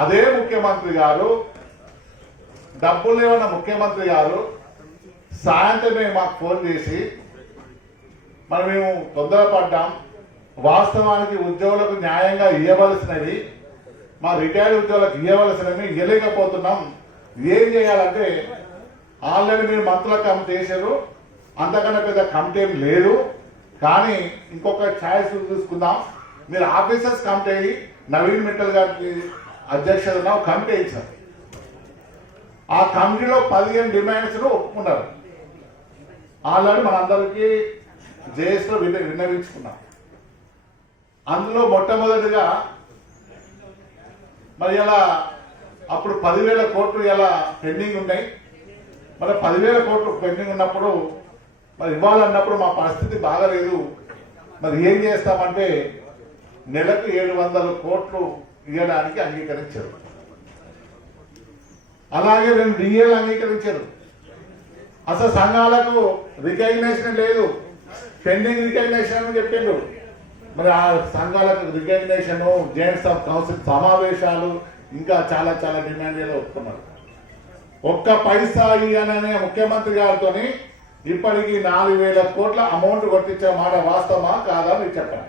అదే ముఖ్యమంత్రి గారు డబ్బులు లేవన్న ముఖ్యమంత్రి గారు సాయంత్రమే మాకు ఫోన్ చేసి మరి మేము తొందరపడ్డాం, వాస్తవానికి ఉద్యోగులకు న్యాయంగా ఇవ్వవలసినవి మా రిటైర్డ్ ఉద్యోగులకు ఇవ్వవలసినవి ఇవ్వలేకపోతున్నాం, ఏం చేయాలంటే ఆల్రెడీ మీరు మంత్రుల కమిటీ చేశారు, అంతకన్నా పెద్ద కమిటీ ఏం లేదు, కానీ ఇంకొక ఛాయిస్ తీసుకుందాం, మీరు ఆఫీసర్స్ కమిటీ నవీన్ మిట్టల్ గారికి అధ్యక్షతన కమిటీ ఇచ్చారు. ఆ కమిటీలో 15 డిమాండ్స్ ఒప్పుకున్నారు. ఆల్రెడీ మనందరికీ జేఎస్లో విన్నవించుకున్నాం. అందులో మొట్టమొదటిగా మరి ఇలా అప్పుడు 10,000 కోట్లు ఇలా పెండింగ్ ఉన్నాయి. మరి 10,000 కోట్లు పెండింగ్ ఉన్నప్పుడు మరి ఇవ్వాలన్నప్పుడు మా పరిస్థితి బాగలేదు, మరి ఏం చేస్తామంటే నెలకు 700 కోట్లు ఇవ్వడానికి అంగీకరించారు. అలాగే 2 డిఏలు అంగీకరించారు. అసలు సంఘాలకు రికగ్నేషన్ లేదు, పెండింగ్ రికగ్నేషన్ అని చెప్పిండు. మరి ఆ సంఘాలకు రికగ్నేషన్, జాయింట్స్ ఆఫ్ కౌన్సిల్ సమావేశాలు, ఇంకా చాలా చాలా డిమాండ్లు ఒప్పుకున్నారు. ఒక్క పైసా ఇయ్యననే ముఖ్యమంత్రి గారితో ఇప్పటికీ 4,000 కోట్ల అమౌంట్ కొట్టించే మాట వాస్తవమా కాదా మీరు చెప్పండి.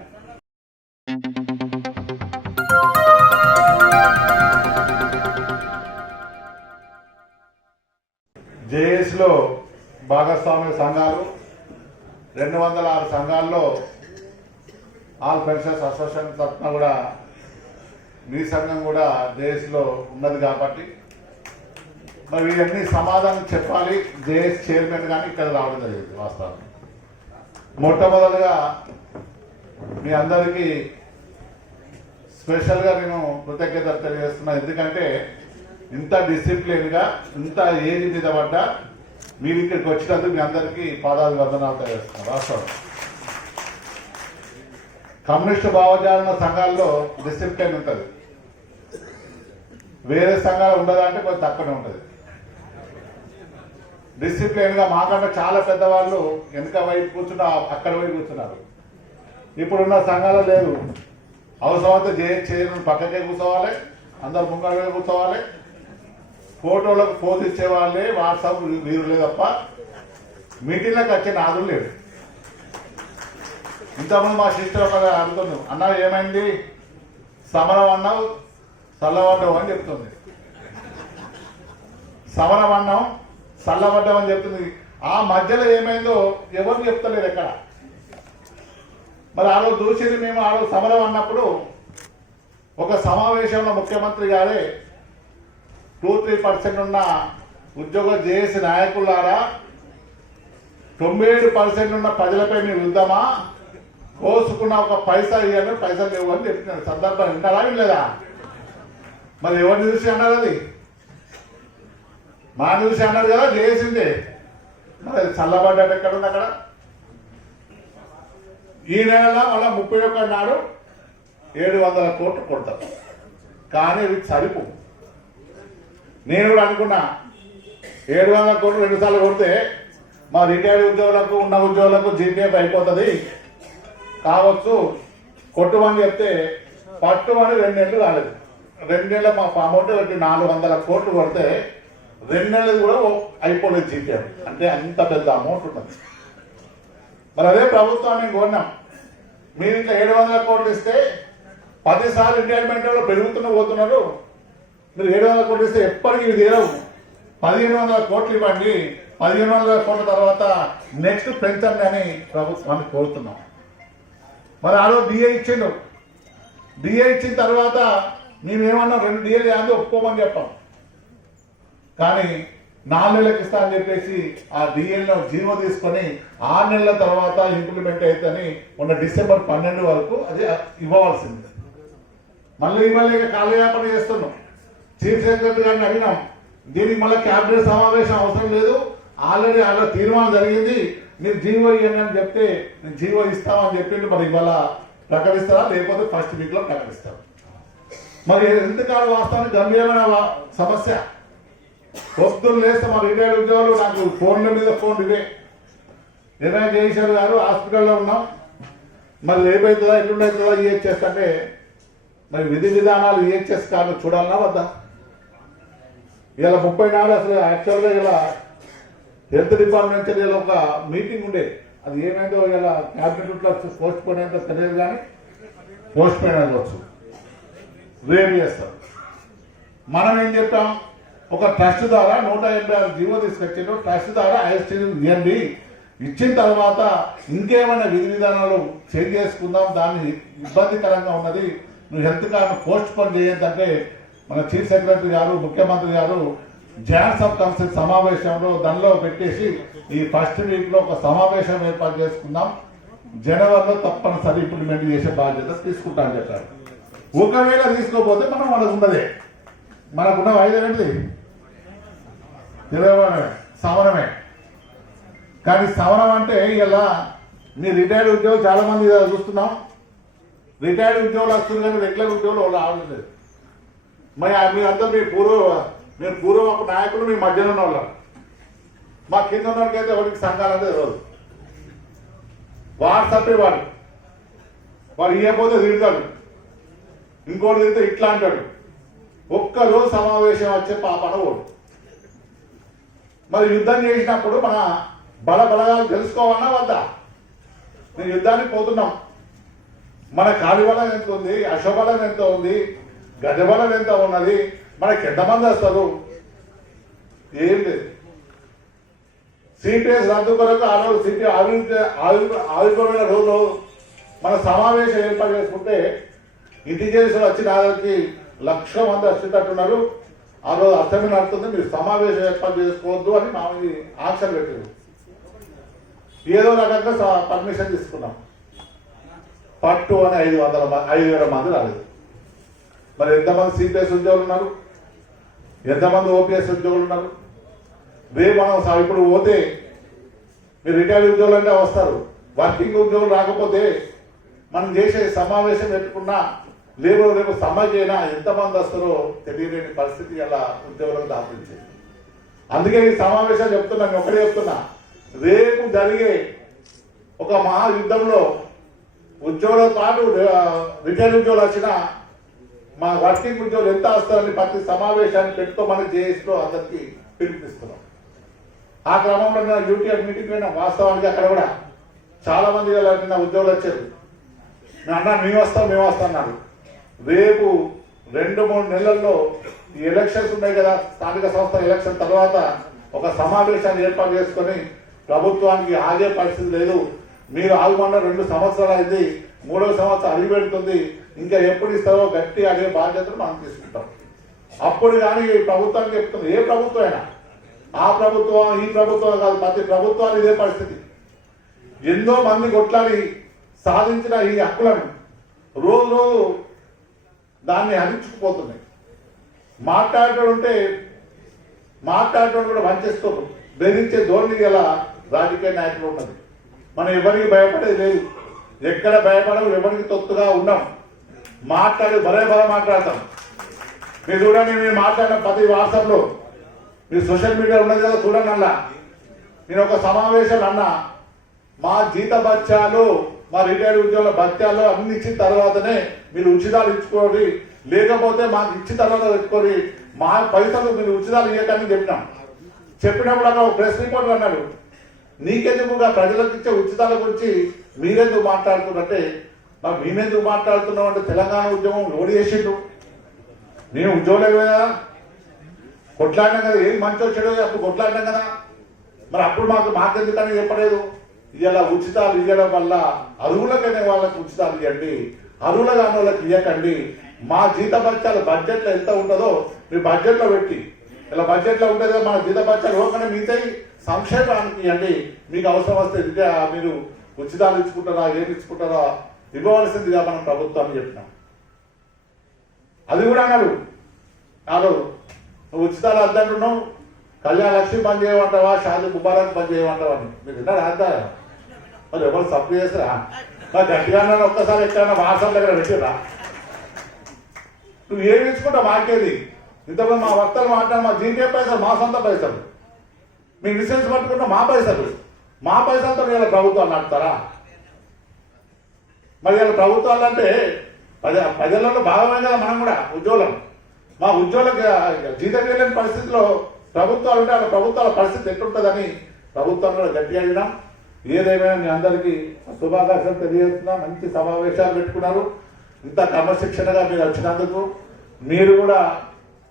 జేఎస్లో భాగస్వామ్య సంఘాలు 206 సంఘాల్లో ఆల్ పెన్షన్స్ అసోసియేషన్ తరఫున కూడా మీ సంఘం కూడా జేఎస్లో ఉన్నది కాబట్టి మరి ఇవన్నీ సమాధానం చెప్పాలి. జేఎస్ చైర్మన్ కానీ ఇక్కడ రావడం జరిగింది. వాస్తవం మొట్టమొదటిగా మీ అందరికీ స్పెషల్గా నేను కృతజ్ఞత తెలియజేస్తున్నా. ఎందుకంటే ఇంత డిసిప్లిన్గా ఇంత ఏజ్ మీద పడ్డా మీరు ఇక్కడికి వచ్చినందుకు మీ అందరికీ పాదాలు వందనాలు తెలియజేస్తున్నాను. వాస్తవం కమ్యూనిస్టు భావజాలన సంఘాల్లో డిసిప్లిన్ ఉంటుంది, వేరే సంఘాలు ఉండదా అంటే కొంచెం తక్కువనే ఉంటుంది. డిసిప్లిన్ గా మాకన్నా చాలా పెద్దవాళ్ళు వెనక వైపు కూర్చున్నా అక్కడ వైపు కూర్చున్నారు. ఇప్పుడున్న సంఘాలు లేదు. అవసరమైతే చేయని పక్కకే కూర్చోవాలి, అందరు ముంగడే కూర్చోవాలి, ఫోటోలకు పోజ్ ఇచ్చేవాళ్ళే వాట్సాప్ వీరులే తప్ప మీటింగ్లకు వచ్చే నాదులు లేడు. ఇంతకుముందు మా సిస్టర్ ఒక అడుగుతుంది, అన్నా ఏమైంది సమరం అన్నావు చల్లబడ్డావు అని చెప్తుంది. సమరం అన్నాం చల్లబడ్డామని చెప్తుంది. ఆ మధ్యలో ఏమైందో ఎవరు చెప్తలేరు ఎక్కడ. మరి ఆ రోజు చూసింది మేము ఆ రోజు సమరం అన్నప్పుడు ఒక సమావేశంలో ముఖ్యమంత్రి గారే 2-3% ఉన్న ఉద్యోగ జేఏసీ నాయకులారా 97% ఉన్న ప్రజలపై మీరు యుద్ధమా, కోసుకున్న ఒక పైసా ఇవ్వని పైసలు లేవు అని చెప్తున్నాడు. సందర్భం వింటారా లేదా? మరి ఎవరిని చూసి అన్నారు? అది మా చూసి అన్నారు కదా, చేసిందే. మరి చల్లబడ్డాడు ఎక్కడ ఉంది అక్కడ. ఈ నెలలో మళ్ళీ 31 నాడు 700 కోట్లు కొడతారు. కానీ ఇవి సరిపో. నేను కూడా అనుకున్నా 700 కోట్లు 2 సార్లు కొడితే మా రిటైర్డ్ ఉద్యోగులకు ఉన్న ఉద్యోగులకు జీపీఎఫ్ అయిపోతుంది కావచ్చు, కొట్టుమని చెప్తే పట్టుమని 2 నెలలు రాలేదు. 2 నెలలు మా అమౌంట్ పెట్టి 400 కోట్లు కొడితే 2 నెలలు కూడా అయిపోలేదు జీపీఎఫ్. అంటే అంత పెద్ద అమౌంట్ ఉన్నది. మరి అదే ప్రభుత్వాన్ని కోరినాం, మీరు ఇంకా 700 కోట్లు ఇస్తే 10 సార్లు రిటైర్మెంట్ పెరుగుతున్న పోతున్నారు, మీరు 700 కోట్లు ఇస్తే ఎప్పటికీ ఇది తీరవు, 1,500 కోట్లు ఇవ్వండి, 1,500 కోట్ల తర్వాత నెక్స్ట్ పెంచండి అని ప్రభుత్వాన్ని కోరుతున్నాం. మరి ఆ రోజు డిఏ ఇచ్చిండు. డిఏ ఇచ్చిన తర్వాత మేమేమన్నా 2 డిఏలు ఏదో ఒప్పుకోమని చెప్పాం. కానీ 4 నెలలకు ఇస్తా అని చెప్పేసి ఆ డిఏలో జీవో తీసుకొని 6 నెలల తర్వాత ఇంప్లిమెంట్ అవుతుందని మొన్న డిసెంబర్ 12 వరకు అది ఇవ్వవలసింది. మళ్ళీ కాలయాపన చేస్తున్నాం. చీఫ్ సెక్రటరీ గారిని అడిగినాం, దీనికి మళ్ళీ క్యాబినెట్ సమావేశం అవసరం లేదు, ఆల్రెడీ అలా తీర్మానం జరిగింది, మీరు జీవో ఇవ్వండి అని చెప్తే నేను జీవో ఇస్తామని చెప్పిండు. మరి ఇవాళ ప్రకటిస్తారా లేకపోతే ఫస్ట్ వీక్ లో ప్రకటిస్తారు. మరి ఎందుకంటే వాస్తవానికి గంభీరమైన సమస్య. పొద్దున్న లేస్తే మా రిటైర్డ్ ఉద్యోగులు నాకు ఫోన్ల మీద ఫోన్ ఇవే, ఏమైనా జయశంకర్ గారు హాస్పిటల్లో ఉన్నాం, మరి ఏమవుతుందా ఎల్లుండి అవుతుందా చేస్తుంటే మరి విధి విధానాలు ఈహెచ్ఎస్ కార్డు చూడాలన్నా వద్దా? ఇలా 30 నాడు అసలు యాక్చువల్గా ఇలా హెల్త్ డిపార్ట్మెంట్ ఇలా ఒక మీటింగ్ ఉండే, అది ఏమైందో ఇలా క్యాబినెట్లో పోస్ట్ పోయిన అయిందో తెలియదు, కానీ పోస్ట్ పోయిన అవ్వచ్చు, రేపు చేస్తాం. మనం ఏం చెప్పాం, ఒక ట్రస్ట్ ద్వారా 186 జీవో తీసుకొచ్చారు, ట్రస్ట్ ద్వారా ఐఎస్టీ ఇవ్వండి, ఇచ్చిన తర్వాత ఇంకేమైనా విధి విధానాలు చేంజ్ చేసుకుందాం, దాన్ని ఇబ్బందికరంగా ఉన్నది, నువ్వు హెల్త్ కార్డు పోస్ట్ పోన్ చేయొద్దంటే మన చీఫ్ సెక్రటరీ గారు ముఖ్యమంత్రి గారు జాయింట్ సబ్ కౌన్సిల్ సమావేశంలో దానిలో పెట్టేసి ఈ ఫస్ట్ వీక్లో ఒక సమావేశం ఏర్పాటు చేసుకుందాం, జనవరిలో తప్పనిసరి ఇంప్లిమెంట్ చేసే బాధ్యత తీసుకుంటామని చెప్పారు. ఒకవేళ తీసుకోకపోతే మనం మనకు ఉన్నదే, మనకున్న వాయిదా ఏంటి, తిరగడమే, సమరమే. కానీ సమరం అంటే ఇలా మీ రిటైర్డ్ ఉద్యోగులు చాలా మంది చూస్తున్నాం, రిటైర్డ్ ఉద్యోగులు వస్తున్నారు కానీ రెగ్యులర్ ఉద్యోగులు వాళ్ళు ఆడలేదు. మరి మీరంతా మీరు పూర్వం ఒక నాయకులు మీ మధ్యలో ఉన్న వాళ్ళు, మా కింద ఉన్నవాడికైతే ఎవరికి సంఘాలంటే తెలియదు, వాట్సాప్ వాడు ఇవ్వకపోతే తిడతాడు, ఇంకోటి తిరిగితే ఇట్లా అంటాడు, ఒక్కరోజు సమావేశం వచ్చే పాపన ఓడు. మరి యుద్ధం చేసినప్పుడు మన బలగాలు తెలుసుకోవాలన్నా వద్దా? నేను యుద్ధానికి పోతున్నాం, మన కాలిబలం ఎంత ఉంది, అశ్వబలం ఎంత ఉంది, గజబలం ఎంత ఉన్నది, మనకి ఎంతమంది వస్తారు, ఏం లేదు. సిపిఎస్ రద్దు కొరకు ఆ రోజు సిపి ఆవిర్భవమైన రోజు మన సమావేశం ఏర్పాటు చేసుకుంటే ఇంటెలిజెన్స్ వచ్చిన ఆధారికి 1,00,000 మంది వచ్చేటట్టున్నారు, ఆ రోజు అసెంబ్లీ నడుతుంది, మీరు సమావేశం ఏర్పాటు చేసుకోవద్దు అని మా ఆంక్షలు పెట్టారు. ఏదో రకంగా పర్మిషన్ తీసుకున్నాం, పట్టు అని 5,000 మంది రాలేదు. మరి ఎంతమంది సిపిఎస్ ఉద్యోగులు ఉన్నారు, ఎంతమంది ఓపీఎస్ ఉద్యోగులు ఉన్నారు? రేపు మనం ఇప్పుడు పోతే మీరు రిటైర్డ్ ఉద్యోగులు అంటే వస్తారు, వర్కింగ్ ఉద్యోగులు రాకపోతే మనం చేసే సమావేశం పెట్టుకున్నా రేపు సమ్మెకైనా ఎంతమంది వస్తారో తెలియలేని పరిస్థితి అలా ఉద్యోగులకు దాపించింది. అందుకే ఈ సమావేశాలు చెప్తున్నా, నేను ఒకటే చెప్తున్నా, రేపు జరిగే ఒక మహాయుద్ధంలో ఉద్యోగులతో పాటు రిటైర్డ్ ఉద్యోగులు వచ్చినా మా వర్కింగ్ ఉద్యోగులు ఎంత వస్తారని ప్రతి సమావేశాన్ని పెట్టుకోమని జేఏసీలో అందరికీ పిలుపునిస్తున్నాం. ఆ క్రమంలో నేను యూటీఆర్ మీటింగ్ పోయినా, వాస్తవానికి అక్కడ కూడా చాలా మంది నిన్న ఉద్యోగులు వచ్చారు, మేము వస్తాం అన్నారు. రేపు 2-3 నెలల్లో ఈ ఎలక్షన్స్ ఉన్నాయి కదా, స్థానిక సంస్థల ఎలక్షన్ తర్వాత ఒక సమావేశాన్ని ఏర్పాటు చేసుకొని ప్రభుత్వానికి ఆగే పరిస్థితి లేదు, మీరు ఆగమన్న 2 సంవత్సరాలు అయింది, 3వ సంవత్సరం అడిగిపెడుతుంది, ఇంకా ఎప్పుడు ఇస్తారో గట్టి అడిగే బాధ్యతను మనం తీసుకుంటాం. అప్పుడు కానీ ఈ ప్రభుత్వానికి చెప్తుంది, ఏ ప్రభుత్వం అయినా, ఆ ప్రభుత్వం ఈ ప్రభుత్వం కాదు, ప్రతి ప్రభుత్వాలు ఇదే పరిస్థితి. ఎన్నో మంది కొట్లాడి సాధించిన ఈ హక్కులను రోజు దాన్ని హరించుకుపోతున్నాయి. మాట్లాడటం కూడా వంచేస్తారు, బెదిరించే ధోరణి గల రాజకీయ నాయకులు ఉన్నది. మనం ఎవరికి భయపడేది లేదు, ఎక్కడ భయపడము, ఎవరికి తొత్తుగా ఉన్నాం, బరే మాట్లాడతాం. మీరు చూడండి, మేము మాట్లాడిన ప్రతి వాట్సాప్లో మీరు సోషల్ మీడియా ఉన్నది కదా చూడండి, అలా నేను ఒక సమావేశం అన్నా, మా జీత బత్యాలు, మా రిటైర్డ్ ఉద్యోగుల బత్యాలు అన్ని ఇచ్చిన తర్వాతనే మీరు ఉచితాలు ఇచ్చుకోండి, లేకపోతే మాకు ఇచ్చిన తర్వాత పెట్టుకోండి, మా పైసలు మీరు ఉచితాలు ఇవ్వకని చెప్పినప్పుడు అక్కడ ఒక ప్రెస్ రిపోర్ట్ అన్నాడు, నీకెందుకుగా ప్రజలకు ఇచ్చే ఉచితాల గురించి మీరెందుకు మాట్లాడుతున్నట్టే, మరి మేమెందుకు మాట్లాడుతున్నాం అంటే తెలంగాణ ఉద్యమం లోడి చేసిండు, నేను ఉద్యోగులే కదా కొట్లాడినాం కదా, ఏది మంచి వచ్చాడో అప్పుడు కొట్లాడినాం కదా, మరి అప్పుడు మాకెందుకని చెప్పలేదు. ఇలా ఉచితాలు ఇవ్వడం వల్ల అరువులకనే వాళ్ళకి ఉచితాలు ఇవ్వండి, అరువుల కాని వాళ్ళకి ఇవ్వకండి, మా జీత బత్యాలు బడ్జెట్లో ఎంత ఉంటుందో మీ బడ్జెట్లో పెట్టి, ఇలా బడ్జెట్లో ఉంటుంది కదా మన జీత బత్యాలు ఓకనే మిగతా సంక్షేమానికి ఇవ్వండి, మీకు అవసరం వస్తే మీరు ఉచితాలు ఇచ్చుకుంటారా ఏమి ఇచ్చుకుంటారా ఇవ్వవలసిందిగా మనం ప్రభుత్వాన్ని చెప్పినాం. అది కూడా అన్నాడు, నువ్వు ఉచితాలు అద్దంటున్నావు, కళ్యాణ లక్ష్మి బంద్ చేయమంటావా, షాది ముబారక్ బంద్ చేయమంటావా అని మీరు విన్నారా? అంతా మరి ఎవరు సప్లై చేస్తారా? మరి గట్టిగా ఒక్కసారి ఎక్కడన్నా వాట్సాప్ దగ్గర పెట్టిరా, నువ్వు ఏమి ఇచ్చుకుంటావు మాకేది, ఇంతమంది మా వక్తలు మాట్లాడి మా జీకే పైసలు మా సొంత పైసలు, మీ లైసెన్స్ పట్టుకుంటే మా పైసలతో ఇలా ప్రభుత్వాలు నడుపుతారా? మరి ఇలా ప్రభుత్వాలు అంటే ప్రజలలో భాగమే కదా మనం కూడా ఉద్యోగులం. మా ఉద్యోగులకు జీతం లేని పరిస్థితిలో ప్రభుత్వాలు ఉంటే ఆ ప్రభుత్వాల పరిస్థితి ఎట్లుంటుందని ప్రభుత్వం కూడా గట్టిగా అడిగినాం. ఏదేమైనా మీ అందరికీ శుభాకాంక్షలు తెలియజేస్తున్నా. మంచి సమావేశాలు పెట్టుకున్నారు. ఇంత క్రమశిక్షణగా మీరు వచ్చినందుకు మీరు కూడా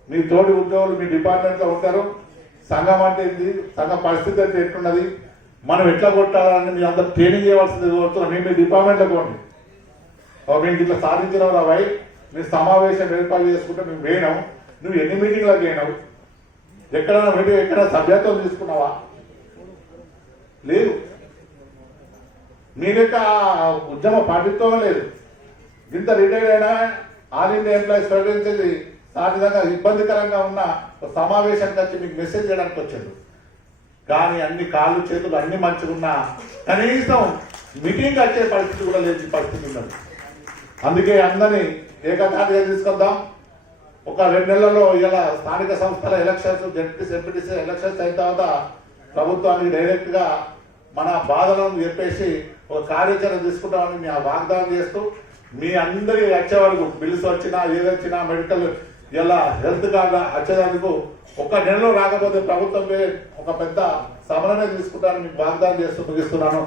మీ తోటి ఉద్యోగులు మీ డిపార్ట్మెంట్లో ఉంటారు. సంఘం అంటే ఏంటి, సంఘ పరిస్థితి అంటే ఎట్లున్నది, మనం ఎట్లా కొట్టాలని మీ అందరూ ట్రైనింగ్ చేయవలసింది కోరుతున్నాం. మీ డిపార్ట్మెంట్లో పోండి. మేము ఇట్లా సాధించిన రావాయి మీ సమావేశం ఏర్పాటు చేసుకుంటే మేము వేయనాం. నువ్వు ఎన్ని మీటింగ్లకు వేయనావు? ఎక్కడైనా మీటింగ్ ఎక్కడ సభ్యత్వం తీసుకున్నావా? లేదు. మీ యొక్క ఉద్యమ పార్టీత్వం లేదు. ఇంత రిటైర్ అయినా ఆల్ ఇండియా ఎంప్లాయీస్ ఫెడరేషన్ ఆ విధంగా ఇబ్బందికరంగా ఉన్న సమావేశానికి వచ్చి మీకు మెసేజ్ చేయడానికి వచ్చాడు. కానీ అన్ని కాళ్ళు చేతులు అన్ని మంచిగా కనీసం మీటింగ్ వచ్చే పరిస్థితి కూడా లేని పరిస్థితి ఉన్నది. అందుకే అందరినీ ఏకతాటిగా తీసుకొద్దాం. ఒక 2 నెలల్లో ఇలా స్థానిక సంస్థల ఎలక్షన్స్, జడ్పీసీ ఎంపీటీసీ ఎలక్షన్స్ అయిన తర్వాత ప్రభుత్వానికి డైరెక్ట్ గా మన బాధలను చెప్పేసి ఒక కార్యాచరణ తీసుకుంటామని మీ వాగ్దానం చేస్తూ మీ అందరి వచ్చే వరకు బిల్స్ వచ్చినా ఏదొచ్చినా మెడికల్ ఇలా హెల్త్ కార్డు వచ్చేందుకు 1 నెలలో రాకపోతే ప్రభుత్వం ఒక పెద్ద సమరమే తీసుకుంటానని మీకు వాగ్దానం చేస్తూ ముగిస్తున్నాను.